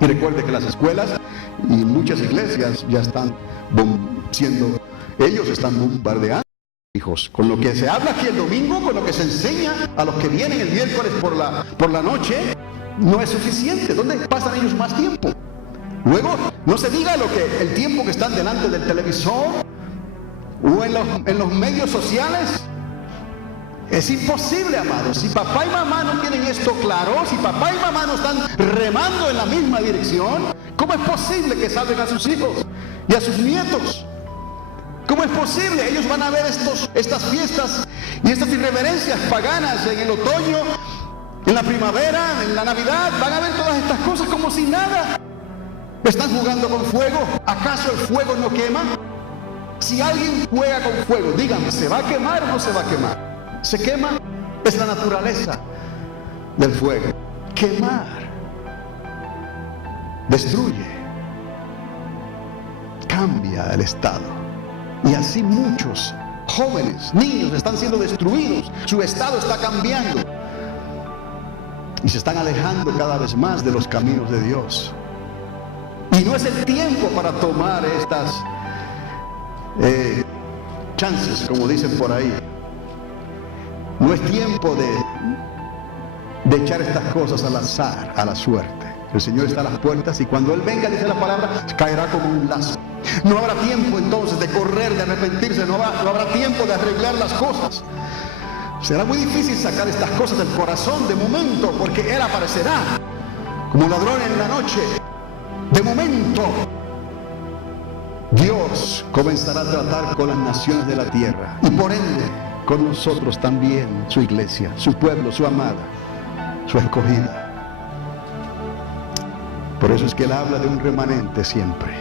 Y recuerde que las escuelas y muchas iglesias ya están ellos están bombardeando hijos con lo que se habla aquí el domingo, con lo que se enseña a los que vienen el miércoles por la noche. No es suficiente. ¿Dónde pasan ellos más tiempo? Luego, no se diga el tiempo que están delante del televisor o en los medios sociales. Es imposible, amados. Si papá y mamá no tienen esto claro, si papá y mamá no están remando en la misma dirección, ¿cómo es posible que salven a sus hijos y a sus nietos? ¿Cómo es posible? Ellos van a ver estas fiestas y estas irreverencias paganas en el otoño, en la primavera, en la Navidad. Van a ver todas estas cosas como si nada. ¿Están jugando con fuego? ¿Acaso el fuego no quema? Si alguien juega con fuego, díganme, ¿se va a quemar o no se va a quemar? ¿Se quema? Es la naturaleza del fuego. Quemar destruye, cambia el estado. Y así muchos jóvenes, niños están siendo destruidos. Su estado está cambiando. Y se están alejando cada vez más de los caminos de Dios. Y no es el tiempo para tomar estas chances, como dicen por ahí. No es tiempo de echar estas cosas al azar, a la suerte. El Señor está a las puertas y cuando Él venga, dice la palabra, caerá como un lazo. No habrá tiempo entonces de correr, de arrepentirse, no habrá tiempo de arreglar las cosas. Será muy difícil sacar estas cosas del corazón de momento, porque Él aparecerá como ladrón en la noche. De momento, Dios comenzará a tratar con las naciones de la tierra y por ende con nosotros también, su iglesia, su pueblo, su amada, su escogida. Por eso es que Él habla de un remanente siempre.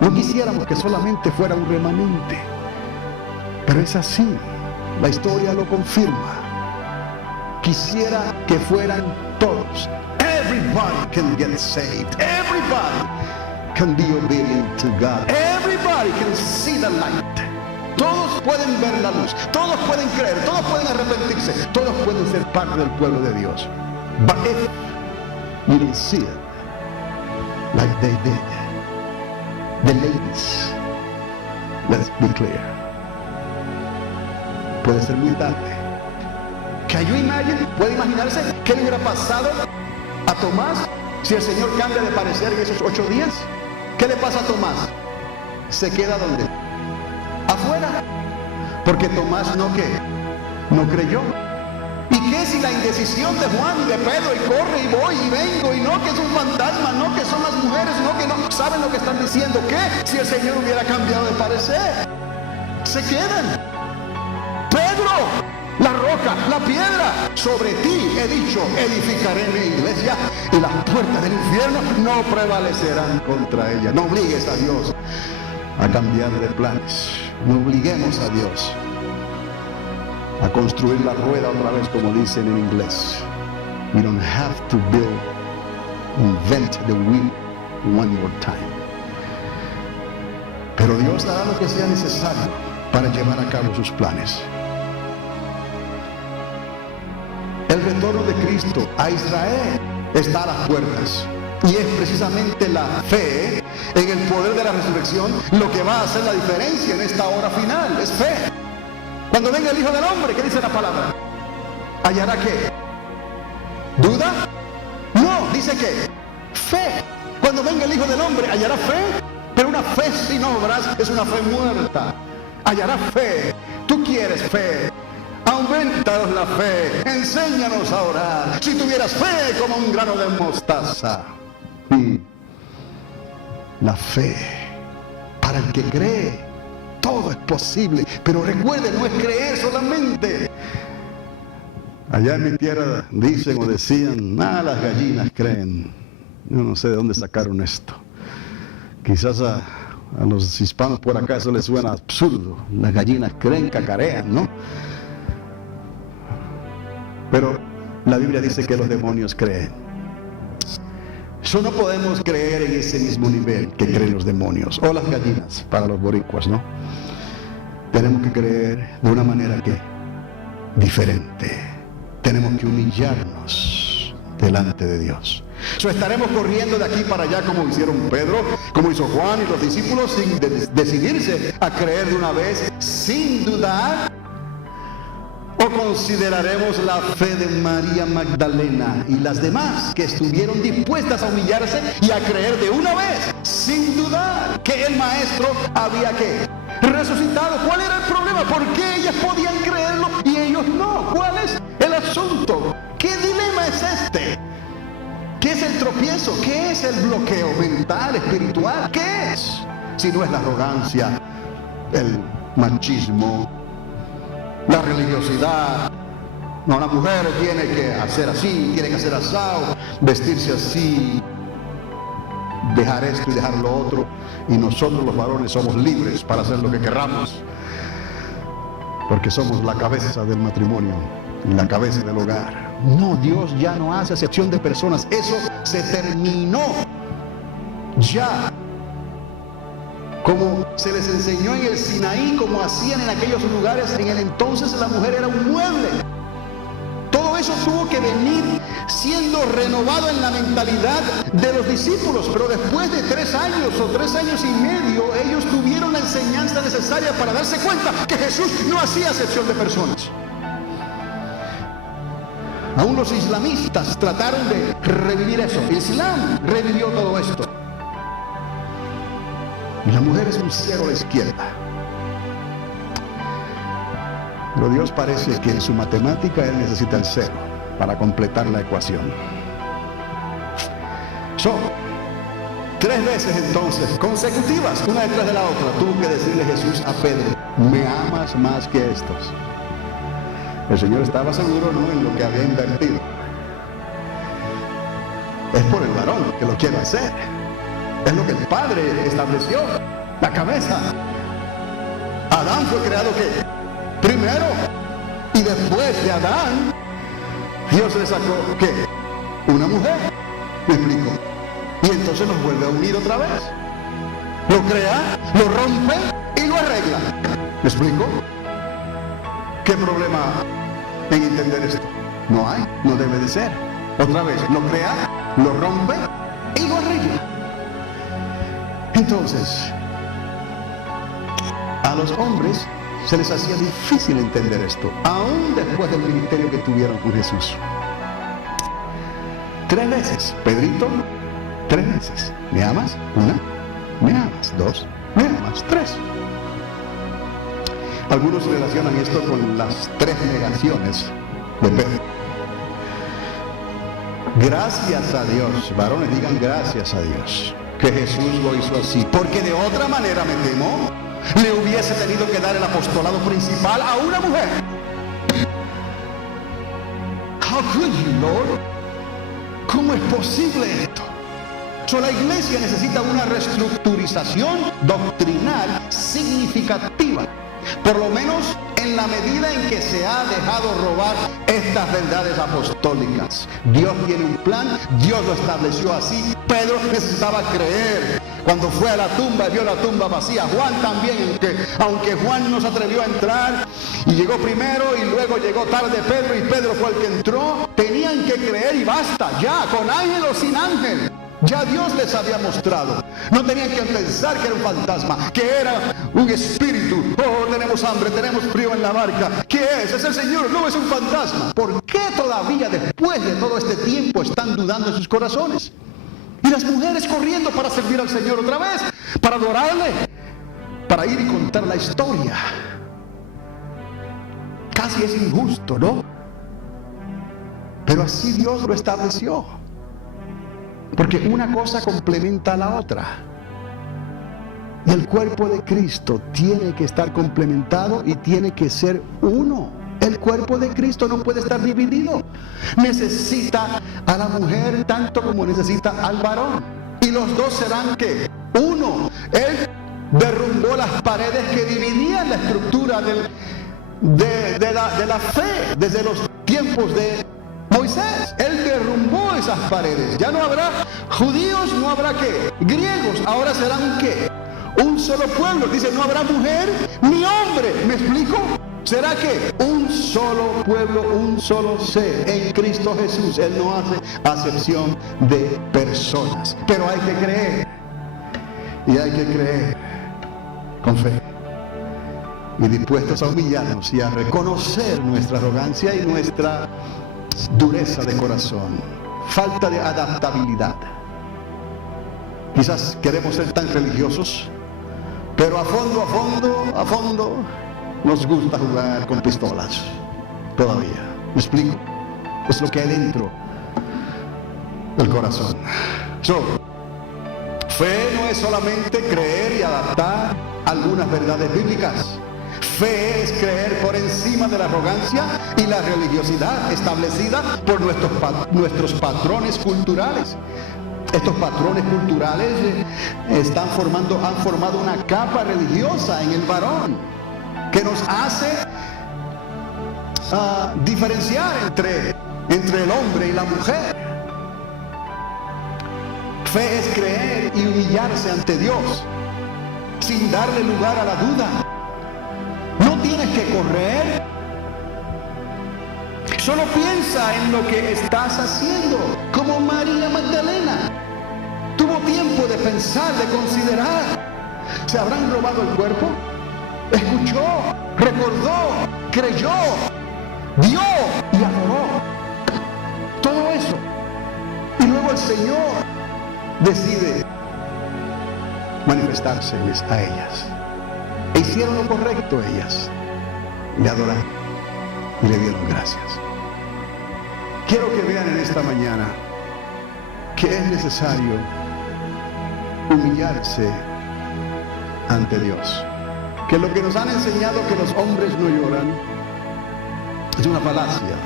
No quisiéramos que solamente fuera un remanente, pero es así, la historia lo confirma. Quisiera que fueran todos. Everybody can get saved. Everybody can be obedient to God. Everybody can see the light. Todos pueden ver la luz. Todos pueden creer. Todos pueden arrepentirse. Todos pueden ser parte del pueblo de Dios. But if you don't see it like they did, the ladies, let's be clear, puede ser muy tarde. Can you imagine? ¿Puede imaginarse qué le hubiera pasado a Tomás si el Señor cambia de parecer en esos 8 días? ¿Qué le pasa a Tomás? ¿Se queda donde? Afuera. Porque Tomás no creyó. ¿Y qué si la indecisión de Juan y de Pedro, y corre y voy y vengo, y no que es un fantasma, no que son las mujeres, no que no saben lo que están diciendo? ¿Qué si el Señor hubiera cambiado de parecer? Se quedan. Pedro, la roca, la piedra, sobre ti he dicho, edificaré mi iglesia y las puertas del infierno no prevalecerán contra ella. No obligues a Dios a cambiar de planes. No obliguemos a Dios a construir la rueda otra vez, como dicen en inglés. We don't have to invent the wheel one more time. Pero Dios hará lo que sea necesario para llevar a cabo sus planes. El retorno de Cristo a Israel está a las puertas. Y es precisamente la fe en el poder de la resurrección, lo que va a hacer la diferencia en esta hora final es fe. Cuando venga el Hijo del Hombre, ¿qué dice la palabra? ¿Hallará qué? ¿Duda? No, dice que fe. Cuando venga el Hijo del Hombre, ¿hallará fe? Pero una fe sin obras es una fe muerta. Hallará fe. Tú quieres fe. Aumentaros la fe. Enséñanos a orar. Si tuvieras fe como un grano de mostaza. La fe. Para el que cree, todo es posible. Pero recuerde, no es creer solamente. Allá en mi tierra dicen o decían, las gallinas creen. Yo no sé de dónde sacaron esto. Quizás a los hispanos por acá eso les suena absurdo. Las gallinas creen, cacarean, ¿no? Pero la Biblia dice que los demonios creen. No podemos creer en ese mismo nivel que creen los demonios o las gallinas para los boricuas, ¿no? Tenemos que creer de una manera que diferente. Tenemos que humillarnos delante de Dios. Estaremos corriendo de aquí para allá como hicieron Pedro, como hizo Juan y los discípulos, sin decidirse a creer de una vez, sin dudar. ¿O consideraremos la fe de María Magdalena y las demás que estuvieron dispuestas a humillarse y a creer de una vez, sin dudar, que el Maestro había resucitado? ¿Cuál era el problema? ¿Por qué ellas podían creerlo y ellos no? ¿Cuál es el asunto? ¿Qué dilema es este? ¿Qué es el tropiezo? ¿Qué es el bloqueo mental, espiritual? ¿Qué es? Si no es la arrogancia, el machismo, la religiosidad. No, la mujer tiene que hacer así, tiene que hacer asado, vestirse así, dejar esto y dejar lo otro, y nosotros los varones somos libres para hacer lo que querramos, porque somos la cabeza del matrimonio y la cabeza del hogar. No, Dios ya no hace acepción de personas. Eso se terminó ya. Como se les enseñó en el Sinaí, como hacían en aquellos lugares, en el entonces la mujer era un mueble. Todo eso tuvo que venir siendo renovado en la mentalidad de los discípulos, pero después de 3 años o 3 años y medio, ellos tuvieron la enseñanza necesaria para darse cuenta que Jesús no hacía acepción de personas. Aún los islamistas trataron de revivir eso. El Islam revivió todo esto. Y la mujer es un 0 a la izquierda. Pero Dios parece que en su matemática Él necesita el 0 para completar la ecuación. Son 3 veces entonces consecutivas, una detrás de la otra, tuvo que decirle Jesús a Pedro: ¿me amas más que estos? El Señor estaba seguro, ¿no?, en lo que había invertido. Es por el varón que lo quiere hacer. Es lo que el Padre estableció, la cabeza. Adán fue creado ¿qué? Primero, y después de Adán, Dios le sacó ¿qué? Una mujer. ¿Me explico? Y entonces nos vuelve a unir otra vez. Lo crea, lo rompe y lo arregla. ¿Me explico? ¿Qué problema en entender esto? No hay, no debe de ser. Otra vez, lo crea, lo rompe y lo arregla. Entonces, a los hombres se les hacía difícil entender esto, aún después del ministerio que tuvieron con Jesús. 3 veces, Pedrito, 3 veces. ¿Me amas? 1, ¿me amas? 2, ¿me amas? 3. Algunos relacionan esto con las 3 negaciones de Pedro. Gracias a Dios, varones, digan gracias a Dios que Jesús lo hizo así, porque de otra manera, me temo, le hubiese tenido que dar el apostolado principal a una mujer. How could you, Lord? ¿Cómo es posible esto? La iglesia necesita una reestructurización doctrinal significativa, por lo menos en la medida en que se ha dejado robar estas verdades apostólicas. Dios tiene un plan, Dios lo estableció así. Pedro necesitaba creer. Cuando fue a la tumba y vio la tumba vacía, Juan también, aunque Juan no se atrevió a entrar y llegó primero y luego llegó tarde Pedro y Pedro fue el que entró, tenían que creer y basta, ya, con ángel o sin ángel. Ya Dios les había mostrado. No tenían que pensar que era un fantasma, que era un espíritu. Oh, tenemos hambre, tenemos frío en la barca. ¿Qué es? Es el Señor, no es un fantasma. ¿Por qué todavía después de todo este tiempo están dudando en sus corazones? Y las mujeres corriendo para servir al Señor otra vez, para adorarle, para ir y contar la historia. Casi es injusto, ¿no? Pero así Dios lo estableció. Porque una cosa complementa a la otra. Y el cuerpo de Cristo tiene que estar complementado y tiene que ser uno. El cuerpo de Cristo no puede estar dividido. Necesita a la mujer tanto como necesita al varón. Y los dos serán ¿qué? Uno. Él derrumbó las paredes que dividían la estructura de la fe desde los tiempos de Moisés. Él derrumbó esas paredes. Ya no habrá judíos, no habrá ¿qué? Griegos. Ahora serán ¿qué? Un solo pueblo. Dice, no habrá mujer ni hombre. ¿Me explico? ¿Será que un solo pueblo, un solo ser en Cristo Jesús? Él no hace acepción de personas. Pero hay que creer. Y hay que creer con fe. Y dispuestos a humillarnos y a reconocer nuestra arrogancia y nuestra dureza de corazón. Falta de adaptabilidad. Quizás queremos ser tan religiosos, pero a fondo, nos gusta jugar con pistolas. Todavía. ¿Me explico? Es lo que hay dentro del corazón. Fe no es solamente creer y adaptar algunas verdades bíblicas. Fe es creer por encima de la arrogancia y la religiosidad establecida por nuestros patrones culturales. Estos patrones culturales han formado una capa religiosa en el varón que nos hace diferenciar entre el hombre y la mujer. Fe es creer y humillarse ante Dios sin darle lugar a la duda. No tienes que correr. Solo piensa en lo que estás haciendo. Como María Magdalena. Tuvo tiempo de pensar, de considerar. ¿Se habrán robado el cuerpo? Escuchó, recordó, creyó, vio y adoró. Todo eso. Y luego el Señor decide manifestarse a ellas. E hicieron lo correcto ellas. Le adoraron y le dieron gracias. Quiero que vean en esta mañana que es necesario humillarse ante Dios. Que lo que nos han enseñado que los hombres no lloran es una falacia,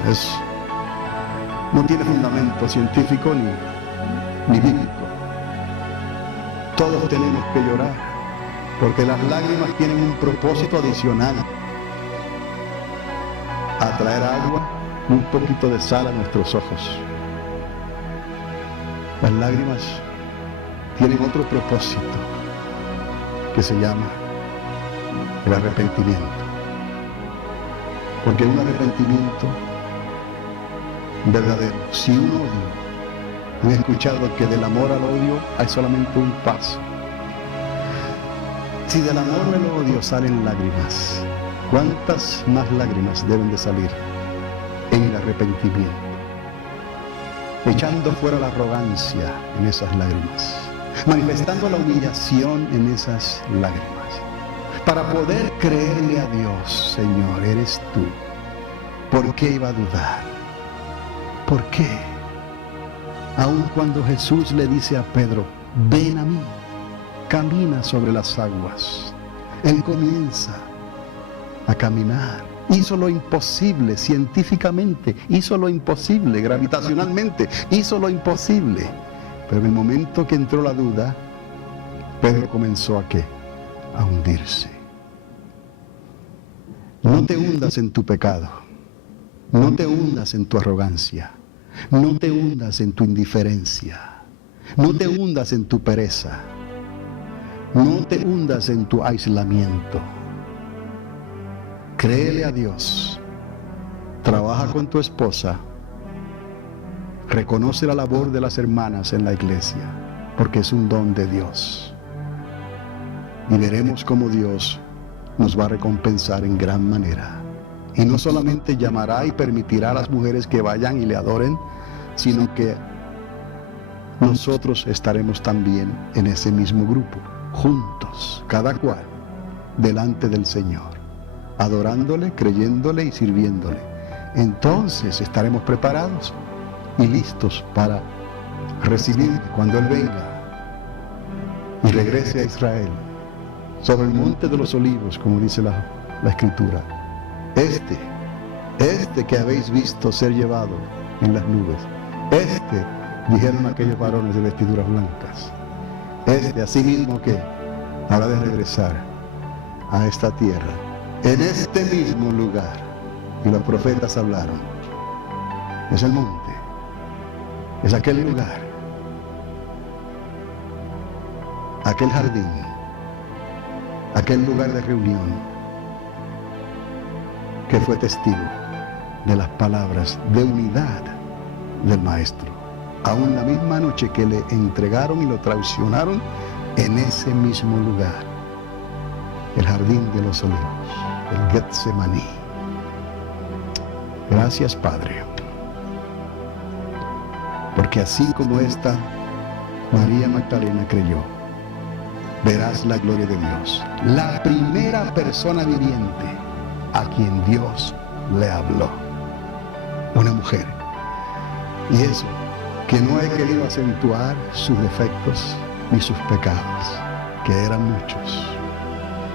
no tiene fundamento científico ni bíblico. Todos tenemos que llorar, porque las lágrimas tienen un propósito adicional: atraer agua, un poquito de sal a nuestros ojos. Las lágrimas tienen otro propósito que se llama el arrepentimiento. Porque un arrepentimiento verdadero, sin un odio. Han escuchado que del amor al odio hay solamente un paso. Si del amor al odio salen lágrimas, ¿cuántas más lágrimas deben de salir en el arrepentimiento? Echando fuera la arrogancia en esas lágrimas, manifestando la humillación en esas lágrimas, para poder creerle a Dios: Señor, eres tú. ¿Por qué iba a dudar? ¿Por qué? Aun cuando Jesús le dice a Pedro: ven a mí, camina sobre las aguas. Él comienza a caminar. Hizo lo imposible científicamente, hizo lo imposible gravitacionalmente, hizo lo imposible. Pero en el momento que entró la duda, Pedro comenzó ¿a qué? A hundirse. No te hundas en tu pecado, no te hundas en tu arrogancia, no te hundas en tu indiferencia, no te hundas en tu pereza, no te hundas en tu aislamiento. Créele a Dios, trabaja con tu esposa, Reconoce la labor de las hermanas en la iglesia, porque es un don de Dios. Y veremos cómo Dios nos va a recompensar en gran manera. Y no solamente llamará y permitirá a las mujeres que vayan y le adoren, sino que nosotros estaremos también en ese mismo grupo, juntos, cada cual, delante del Señor, adorándole, creyéndole y sirviéndole. Entonces estaremos preparados y listos para recibir cuando Él venga y regrese a Israel, sobre el monte de los olivos, como dice la Escritura. Este que habéis visto ser llevado en las nubes, dijeron aquellos varones de vestiduras blancas, asimismo que habrá de regresar a esta tierra, en este mismo lugar. Y los profetas hablaron. Es el monte, es aquel lugar, aquel jardín, aquel lugar de reunión que fue testigo de las palabras de unidad del Maestro. Aún la misma noche que le entregaron y lo traicionaron, en ese mismo lugar, el jardín de los olivos, el Getsemaní. Gracias, Padre, porque así como esta María Magdalena creyó, verás la gloria de Dios, la primera persona viviente a quien Dios le habló, una mujer. Y eso, que no he querido acentuar sus defectos ni sus pecados, que eran muchos,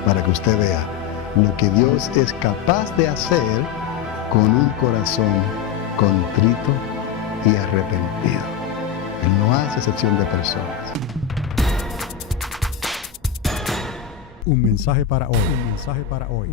para que usted vea lo que Dios es capaz de hacer con un corazón contrito y arrepentido. Él no hace excepción de personas. Un mensaje para hoy. Un mensaje para hoy.